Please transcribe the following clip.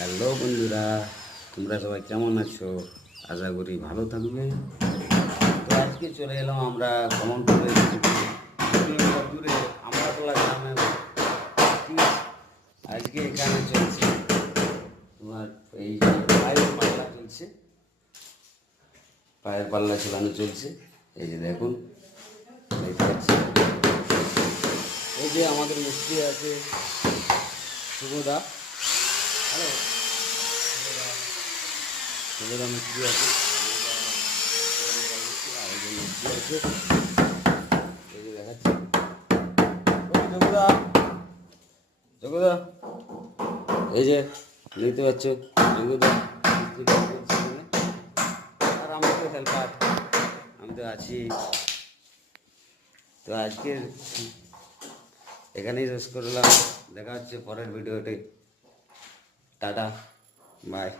Hello বন্ধুরা, তোমরা সবাই কেমন আছো? আশা করি ভালো থাকবে। তো আজকে চলে এলাম আমরা কমলপুরে দূরে আমরাতলা গ্রামের। আজকে এখানে চলছে তোমার এই যে পায়ের পাল্লা চলছে, পায়ের পাল্লা চালানো চলছে। এই যে দেখুন, দেখতে পাচ্ছেন। এই যে আমাদের মিস্ত্রি আছে শুভদা। হ্যালো শুভদা মিস্ত্রি আছে, আর এই যে মিস্ত্রি আছে, এই যে দেখাচ্ছি। ওই জগুদা, জগুদা, এই যে দেখতে পাচ্ছ জগুদা মিস্ত্রি কাজ করছে এখানে। আর আমি তো হেল্পার, আমি তো আছি। তো আজকে এখানেই শেষ করলাম, দেখা হচ্ছে পরের ভিডিওতে। Tata, by.